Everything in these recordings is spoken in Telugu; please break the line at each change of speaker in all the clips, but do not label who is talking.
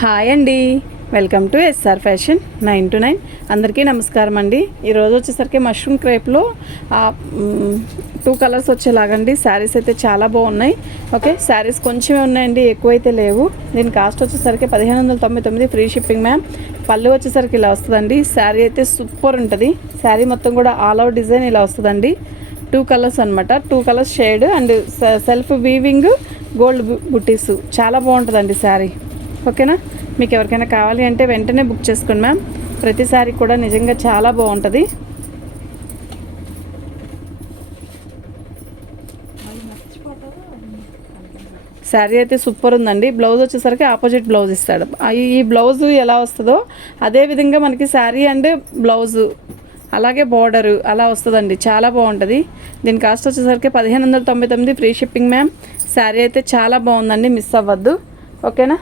హాయ్ అండి. Welcome to SR fashion nine to nine. అందరికీ నమస్కారం అండి. ఈరోజు వచ్చేసరికి మష్రూమ్ క్రేప్లో టూ కలర్స్ వచ్చేలాగండి. శారీస్ అయితే చాలా బాగున్నాయి. ఓకే శారీస్ కొంచెమే ఉన్నాయండి ఎక్కువైతే లేవు. దీని కాస్ట్ వచ్చేసరికి పదిహేను వందల తొంభై తొమ్మిది ఫ్రీ షిప్పింగ్ మ్యామ్. పళ్ళు వచ్చేసరికి ఇలా వస్తుందండి. శారీ అయితే సూపర్ ఉంటుంది. శారీ మొత్తం కూడా ఆల్ అవుట్ డిజైన్ ఇలా వస్తుందండి. టూ కలర్స్ అనమాట two colours shade and self weaving gold buttis చాలా బాగుంటుందండి శారీ. ఓకేనా? మీకు ఎవరికైనా కావాలి అంటే వెంటనే బుక్ చేసుకోండి మ్యామ్. ప్రతిసారి కూడా నిజంగా చాలా బాగుంటుంది. శారీ అయితే సూపర్ ఉందండి. బ్లౌజ్ వచ్చేసరికి ఆపోజిట్ బ్లౌజ్ ఇస్తాడు. ఈ బ్లౌజ్ ఎలా వస్తుందో అదే విధంగా మనకి శారీ అండ్ బ్లౌజు అలాగే బార్డరు అలా వస్తుందండి. చాలా బాగుంటుంది. దీని కాస్ట్ వచ్చేసరికి పదిహేను వందల తొంభై తొమ్మిది ఫ్రీ షిప్పింగ్ మ్యామ్. శారీ అయితే చాలా బాగుందండి మిస్ అవ్వద్దు. ఓకేనా?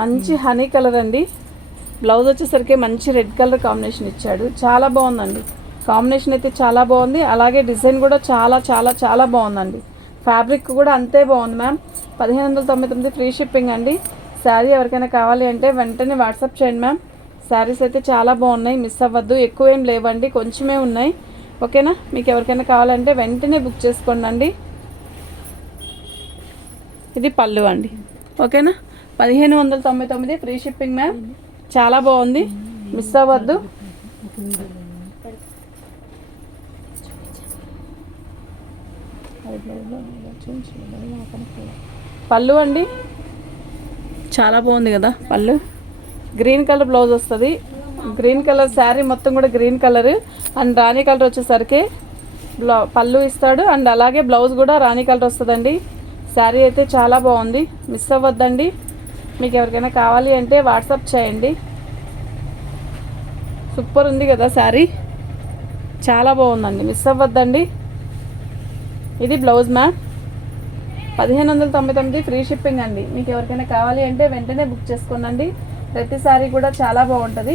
మంచి హనీ కలర్ అండి. బ్లౌజ్ వచ్చేసరికి మంచి రెడ్ కలర్ కాంబినేషన్ ఇచ్చాడు. చాలా బాగుందండి. కాంబినేషన్ అయితే చాలా బాగుంది. అలాగే డిజైన్ కూడా చాలా చాలా చాలా బాగుందండి. ఫ్యాబ్రిక్ కూడా అంతే బాగుంది మ్యామ్. పదిహేను వందల తొంభై తొమ్మిది ఫ్రీ షిప్పింగ్ అండి. శారీ ఎవరికైనా కావాలి అంటే వెంటనే వాట్సాప్ చేయండి మ్యామ్. శారీస్ అయితే చాలా బాగున్నాయి. మిస్ అవ్వద్దు. ఎక్కువ ఏం లేవండి. కొంచెమే ఉన్నాయి. ఓకేనా? మీకు ఎవరికైనా కావాలంటే వెంటనే బుక్ చేసుకోండి ఇది పళ్ళు అండి. ఓకేనా? పదిహేను వందల తొంభై తొమ్మిది ఫ్రీ షిప్పింగ్ మ్యామ్. చాలా బాగుంది. మిస్ అవ్వద్దు. పళ్ళు అండి. చాలా బాగుంది కదా? పళ్ళు. గ్రీన్ కలర్ బ్లౌజ్ వస్తుంది. గ్రీన్ కలర్ శారీ మొత్తం కూడా green colour. And rani colour వచ్చేసరికి బ్లౌ పళ్ళు ఇస్తాడు. అండ్ అలాగే బ్లౌజ్ కూడా రాణి కలర్ వస్తుందండి. శారీ అయితే చాలా బాగుంది. మిస్ అవ్వద్దండి. మీకు ఎవరికైనా కావాలి అంటే వాట్సాప్ చేయండి. సూపర్ ఉంది కదా శారీ. చాలా బాగుందండి. మిస్ అవ్వద్దండి. ఇది బ్లౌజ్ మ్యామ్. పదిహేను వందల తొంభై తొమ్మిది ఫ్రీ షిప్పింగ్ అండి. మీకు ఎవరికైనా కావాలి అంటే వెంటనే బుక్ చేసుకోండి ప్రతి శారీ కూడా చాలా బాగుంటుంది.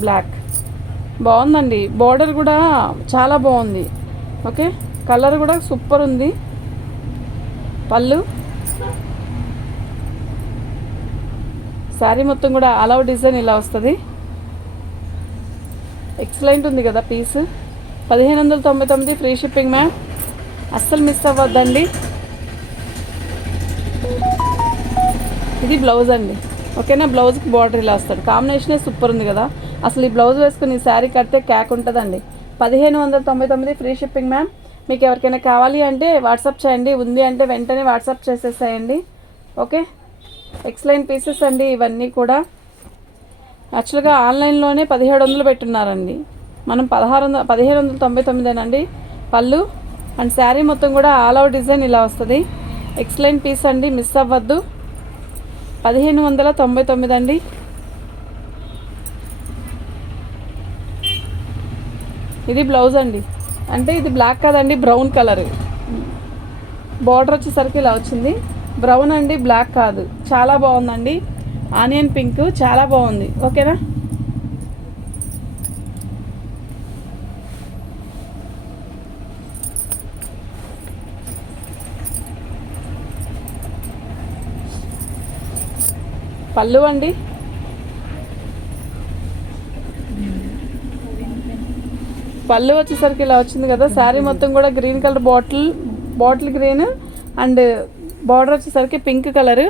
బ్లాక్. బాగుందండి. బార్డర్ కూడా చాలా బాగుంది. ఓకే? కలర్ కూడా సూపర్ ఉంది. పళ్ళు. శారీ మొత్తం కూడా అలవ్ డిజైన్ ఇలా వస్తుంది. ఎక్సలెంట్ ఉంది కదా పీస్ పదిహేను వందల తొంభై తొమ్మిది ఫ్రీ షిప్పింగ్ మ్యామ్ అస్సలు మిస్ అవ్వద్దండి. ఇది బ్లౌజ్ అండి. ఓకేనా? బ్లౌజ్కి బార్డర్ ఇలా వస్తుంది. కాంబినేషనే సూపర్ ఉంది కదా. అసలు ఈ బ్లౌజ్ వేసుకుని ఈ శారీ కడితే క్యాక్ ఉంటుందండి. పదిహేను వందల తొంభై తొమ్మిది ఫ్రీ షిప్పింగ్ మ్యామ్. మీకు ఎవరికైనా కావాలి అంటే వాట్సాప్ చేయండి. ఉంది అంటే వెంటనే వాట్సాప్ చేసేసేయండి. ఓకే? ఎక్స్లైన్ పీసెస్ అండి ఇవన్నీ కూడా. యాక్చువల్గా ఆన్లైన్లోనే పదిహేడు వందలు పెట్టున్నారండి. మనం పదహారు వందల పదిహేను వందల తొంభై తొమ్మిదేనండి. పళ్ళు అండ్ శారీ మొత్తం కూడా ఆల్ అవుట్ డిజైన్ ఇలా వస్తుంది. ఎక్సలెంట్ పీస్ అండి మిస్ అవ్వద్దు. పదిహేను వందల తొంభై తొమ్మిది అండి ఇది బ్లౌజ్ అండి. అంటే ఇది బ్లాక్ కాదండి బ్రౌన్ కలర్. బార్డర్ వచ్చేసరికి ఇలా వచ్చింది. బ్రౌన్ అండి బ్లాక్ కాదు. చాలా బాగుందండి. ఆనియన్ పింక్ చాలా బాగుంది. ఓకేనా? పళ్ళు అండి. పళ్ళు వచ్చేసరికి ఇలా వచ్చింది కదా శారీ మొత్తం కూడా green colour bottle bottle green and border వచ్చేసరికి పింక్ కలర్.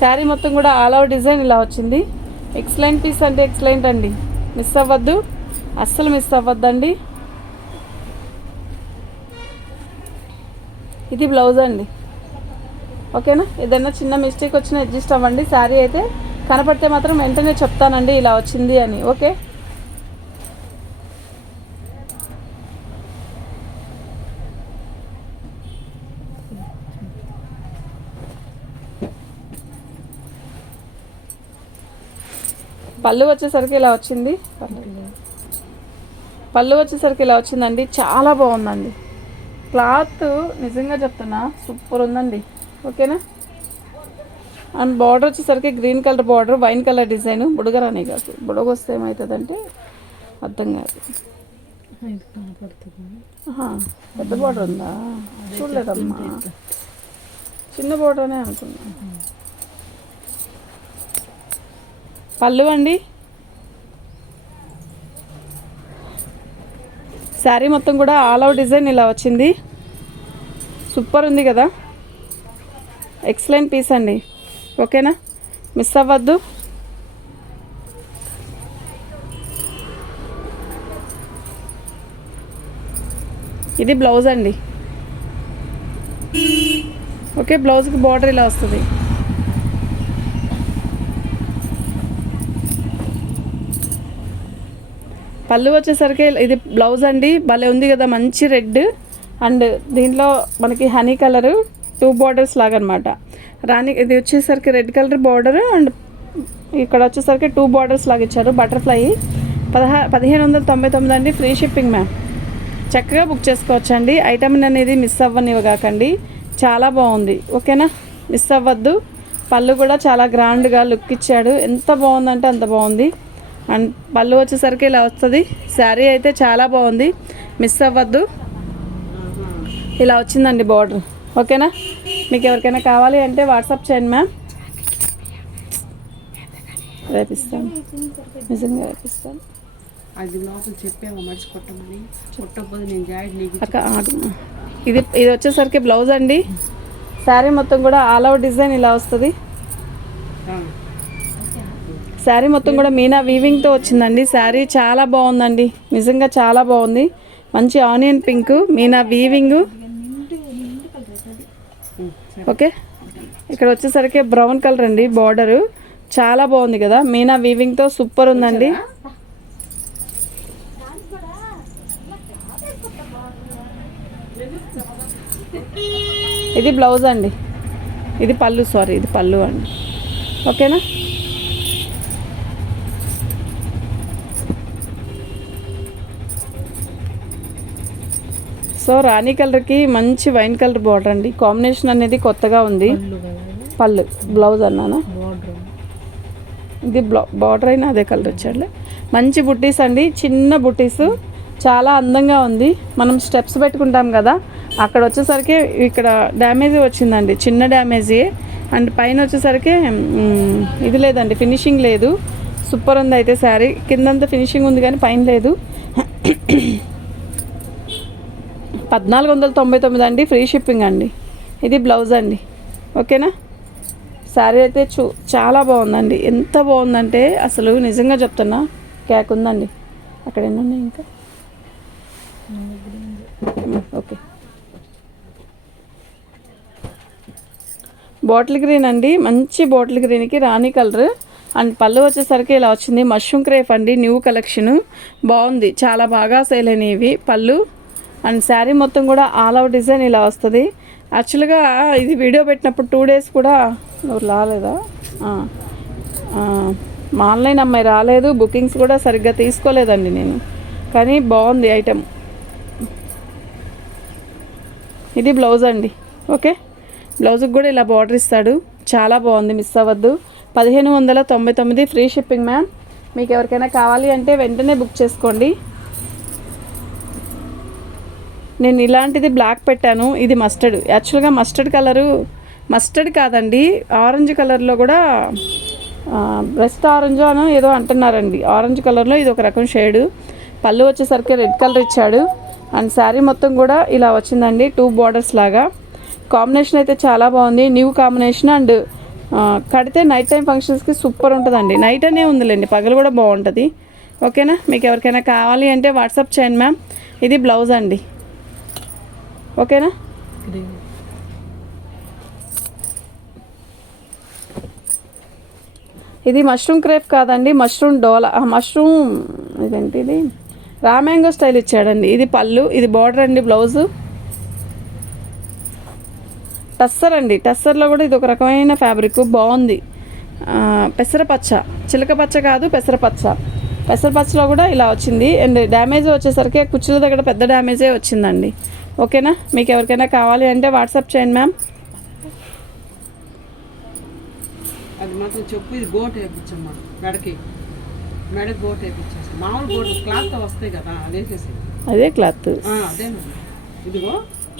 శారీ మొత్తం కూడా ఆల్ ఓవర్ డిజైన్ ఇలా వచ్చింది. ఎక్సలెంట్ పీస్ అంటే ఎక్సలెంట్ అండి. మిస్ అవ్వద్దు. అస్సలు మిస్ అవ్వద్దండి. ఇది బ్లౌజ్ అండి. ఓకేనా? ఏదైనా చిన్న మిస్టేక్ వచ్చినా అడ్జస్ట్ అవ్వండి. శారీ అయితే కనపడితే మాత్రం వెంటనే చెప్తానండి ఇలా వచ్చింది అని. ఓకే? పళ్ళు వచ్చేసరికి ఇలా వచ్చింది. పళ్ళు వచ్చేసరికి ఇలా వచ్చిందండి. చాలా బాగుందండి. క్లాత్ నిజంగా చెప్తున్నా సూపర్ ఉందండి. ఓకేనా? అండ్ బార్డర్ వచ్చేసరికి green colour border wine colour design. బుడగరాని కాదు. బుడగ వస్తే ఏమవుతుందంటే అర్థం కాదు. పెద్ద బార్డర్ ఉందా? చూడలేదమ్మా. చిన్న బార్డర్ అనే పళ్ళు అండి. శారీ మొత్తం కూడా ఆల్ అవుట్ డిజైన్ ఇలా వచ్చింది. సూపర్ ఉంది కదా. ఎక్సలెంట్ పీస్ అండి. ఓకేనా? మిస్ అవ్వద్దు. ఇది బ్లౌజ్ అండి. ఓకే బ్లౌజ్కి బార్డర్ ఇలా వస్తుంది. పళ్ళు వచ్చేసరికి ఇది బ్లౌజ్ అండి. భలే ఉంది కదా మంచి రెడ్. అండ్ దీంట్లో మనకి హనీ కలరు టూ బార్డర్స్ లాగా అనమాట రాణి ఇది వచ్చేసరికి రెడ్ కలర్ బార్డర్ అండ్ ఇక్కడ వచ్చేసరికి టూ బార్డర్స్ లాగా ఇచ్చారు బటర్ఫ్లై. పదహా పదిహేను వందల తొంభై తొమ్మిది అండి ఫ్రీ షిప్పింగ్ మ్యామ్. చక్కగా బుక్ చేసుకోవచ్చండి. ఐటమ్ అనేది మిస్ అవ్వనివ్వగాకండి. చాలా బాగుంది. ఓకేనా? మిస్ అవ్వద్దు. పళ్ళు కూడా చాలా గ్రాండ్గా లుక్ ఇచ్చాడు. ఎంత బాగుందంటే అంత బాగుంది. అండ్ పళ్ళు వచ్చేసరికి ఇలా వస్తుంది. శారీ అయితే చాలా బాగుంది. మిస్ అవ్వద్దు. ఇలా వచ్చిందండి బార్డర్ ఓకేనా? మీకు ఎవరికైనా కావాలి అంటే వాట్సాప్ చేయండి మ్యామ్ రేపిస్తాను. నిజంగా రేపిస్తాను.
అది లోపల చెప్పావా మడిచి కొట్టమని. కొట్టకపోతే నేను జాయిన్ నీకు
అక్క. ఇది ఇది వచ్చేసరికి బ్లౌజ్ అండి. శారీ మొత్తం కూడా ఆల్ అవుట్ డిజైన్ ఇలా వస్తుంది. శారీ మొత్తం కూడా మీనా వీవింగ్తో వచ్చిందండి. శారీ చాలా బాగుందండి. నిజంగా చాలా బాగుంది. మంచి onion pink meena weaving okay? ఇక్కడ వచ్చేసరికి బ్రౌన్ కలర్ అండి బార్డరు. చాలా బాగుంది కదా. మీనా వీవింగ్తో సూపర్ ఉందండి. ఇది బ్లౌజ్ అండి. ఇది పళ్ళు సారీ ఇది పళ్ళు అండి. ఓకేనా? సో రాణి కలర్కి మంచి వైన్ కలర్ బార్డర్ అండి. కాంబినేషన్ అనేది కొత్తగా ఉంది. పళ్ళు బ్లౌజ్ అన్నానా? ఇది బ్లా బార్డర్ అయినా అదే కలర్ వచ్చాడులే. మంచి బుట్టీస్ అండి చిన్న బుట్టీస్ చాలా అందంగా ఉంది. మనం స్టెప్స్ పెట్టుకుంటాం కదా అక్కడ వచ్చేసరికి ఇక్కడ డ్యామేజ్ వచ్చిందండి చిన్న డ్యామేజీ. అండ్ పైన వచ్చేసరికి ఇది లేదండి ఫినిషింగ్ లేదు. సూపర్ ఉంది అయితే శారీ. కిందంతా ఫినిషింగ్ ఉంది కానీ పైన లేదు. పద్నాలుగు వందల తొంభై తొమ్మిది అండి ఫ్రీ షిప్పింగ్ అండి. ఇది బ్లౌజ్ అండి. ఓకేనా? శారీ అయితే చూ చాలా బాగుందండి. ఎంత బాగుందంటే అసలు నిజంగా చెప్తున్నా క్యాక్ ఉందండి. అక్కడ ఎన్నున్నాయి ఇంకా? ఓకే. బాటిల్ గ్రీన్ అండి. మంచి బాటిల్ గ్రీన్కి రాణి కలర్ అండ్ పళ్ళు వచ్చేసరికి ఇలా వచ్చింది. మష్రూమ్ క్రేఫ్ అండి. న్యూ కలెక్షన్ బాగుంది. చాలా బాగా సేల్ అయినవి పళ్ళు అండ్ శారీ మొత్తం కూడా ఆల్ అవుట్ డిజైన్ ఇలా వస్తుంది. యాక్చువల్గా ఇది వీడియో పెట్టినప్పుడు టూ డేస్ కూడా నువ్వు రాలేదా? మా ఆన్లైన్ అమ్మాయి రాలేదు బుకింగ్స్ కూడా సరిగ్గా తీసుకోలేదండి నేను. కానీ బాగుంది ఐటెం ఇది బ్లౌజ్ అండి. ఓకే? బ్లౌజ్కి కూడా ఇలా బార్డర్ ఇస్తాడు. చాలా బాగుంది మిస్ అవ్వద్దు. పదిహేను వందల తొంభై తొమ్మిది ఫ్రీ షిప్పింగ్ మ్యామ్. మీకు ఎవరికైనా కావాలి అంటే వెంటనే బుక్ చేసుకోండి. నేను ఇలాంటిది బ్లాక్ పెట్టాను. ఇది మస్టర్డ్ యాక్చువల్గా మస్టర్డ్ కలరు మస్టర్డ్ కాదండి. ఆరెంజ్ కలర్లో కూడా బ్రెస్ట్ ఆరెంజ్ అని ఏదో అంటున్నారండి. ఆరెంజ్ కలర్లో ఇది ఒక రకం షేడు పళ్ళు వచ్చేసరికి రెడ్ కలర్ ఇచ్చాడు. అండ్ శారీ మొత్తం కూడా ఇలా వచ్చిందండి. టూ బార్డర్స్ లాగా. కాంబినేషన్ అయితే చాలా బాగుంది. న్యూ కాంబినేషన్ అండ్ కడితే నైట్ టైం ఫంక్షన్స్కి సూపర్ ఉంటుందండి. నైట్ అనే ఉందిలేండి. పగలు కూడా బాగుంటుంది. ఓకేనా మీకు ఎవరికైనా కావాలి అంటే వాట్సాప్ చేయండి మ్యామ్ ఇది బ్లౌజ్ అండి. ఓకేనా? ఇది మష్రూమ్ క్రేప్ కాదండి మష్రూమ్ డోలా మష్రూమ్ ఇదేంటి ఇది? రామ్యాంగో స్టైల్ ఇచ్చాడండి. ఇది పళ్ళు ఇది బార్డర్ అండి బ్లౌజు టస్సర్ అండి. టస్సర్లో కూడా ఇది ఒక రకమైన ఫ్యాబ్రిక్ బాగుంది. పెసరపచ్చ చిలక పచ్చ కాదు పెసరపచ్చ. పెసరపచ్చలో కూడా ఇలా వచ్చింది. అండ్ డ్యామేజ్ వచ్చేసరికి కుచ్చుల దగ్గర పెద్ద డ్యామేజే వచ్చిందండి. ఓకేనా? మీకు ఎవరికైనా కావాలి అంటే వాట్సాప్ చేయండి మ్యామ్.
అది మాత్రం చెప్పు ఇది గోటు వేయించమ్మా మెడకి. మెడకి గోటు వేయించేసి మామూలు గోటు క్లాత్తో వస్తాయి కదా అదే
అదే క్లాత్.
అదేనండి ఇదిగో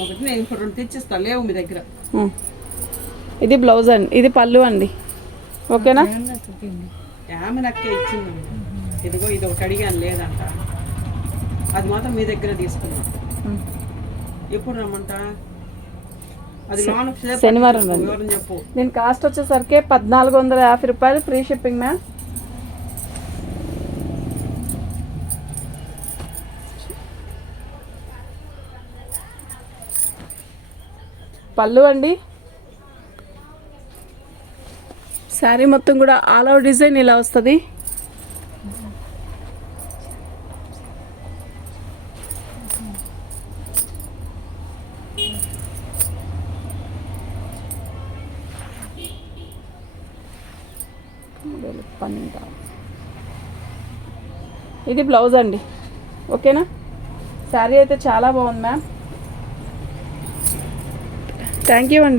ఒకటి నేను ఇంకో రెండు తెచ్చిస్తా లేవు మీ దగ్గర.
ఇది బ్లౌజ్ అండి ఇది పళ్ళు అండి. ఓకేనా?
ఆమె నక్కే ఇచ్చిందండి ఇదిగో ఇది ఒకటి అడిగాను లేదంట. అది మాత్రం మీ దగ్గర తీసుకున్నాం
ఉమ్.
ఎప్పుడు రమ్మంట?
శనివారం రండి. దీని కాస్ట్ వచ్చేసరికి పద్నాలుగు వందల యాభై రూపాయలు ఫ్రీ షిప్పింగ్ మ్యామ్. పళ్ళు అండి. శారీ మొత్తం కూడా ఆల్ అవుట్ డిజైన్ ఇలా వస్తుంది. ఇది బ్లౌజ్ అండి. ఓకేనా? శారీ అయితే చాలా బాగుంది మ్యామ్. థ్యాంక్ యూ అండి.